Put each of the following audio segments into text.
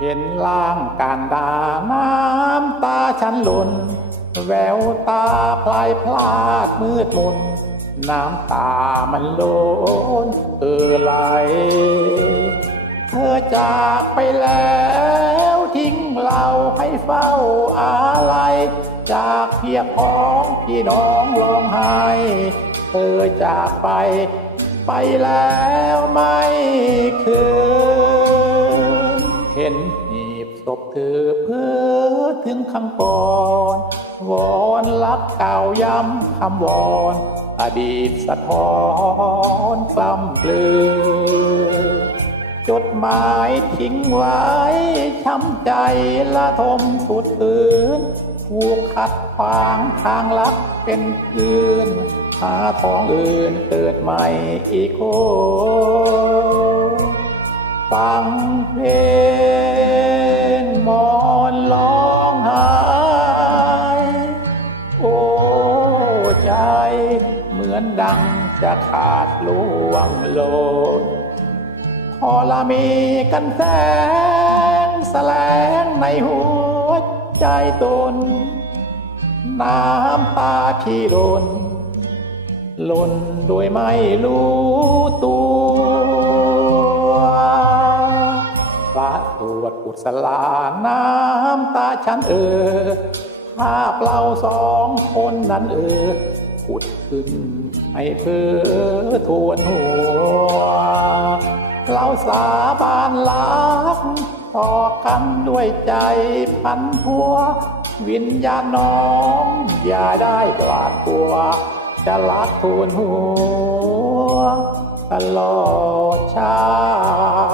เห็นล่างการดาน้ำตาฉันหล่น แววตาพลายพลาดมืดมน น้ำตามันโลนเออไหล เธอจากไปแล้วทิ้งเราให้เฝ้าอะไรจากเพียพ้องพี่น้องร้องไห้ เธอจากไป ไปแล้วไม่คืนเห็น หีบเธอเพื่อถึงข้างก่อนวอนรักเก่าย้ำคำวอนอดีตสะท้อนกล้ำเกลือจดหมายทิ้งไว้ช้ำใจละทมสุดคืนถูกขัดขวางทางลักเป็นคืนหาท้องอื่นเกิดใหม่อีกโคฟั จะขาดล่วงโลดพอละมีกันแสงแสลงในหัวใจตน น้ำตาพี่หล่นหล่นโดยไม่รู้ตัวพระสวดกุศลาน้ำตาฉันเออภาพเราสองคนนั้นเออ ผุดขึ้นให้เพื่อทวนหัวเราสาบานรักต่อกันด้วยใจพันพัว วิญญาณน้อง อย่าได้กลาดกลัว จะรักทูนหัวตลอดชาติ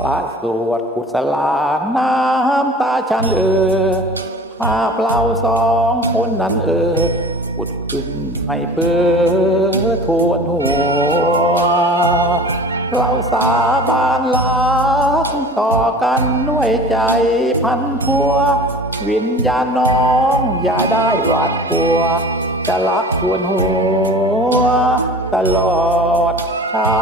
พระสวดกุศลาน้ำตาฉันเออภาพเราสองคนนั้นเออพุดขึ้นให้เพื่อทวนหัว เราสาบานรักต่อกันด้วยใจพันพัว วิญญาณน้องอย่าได้หวาดกลัว จะรักทวนหัว ตลอดชา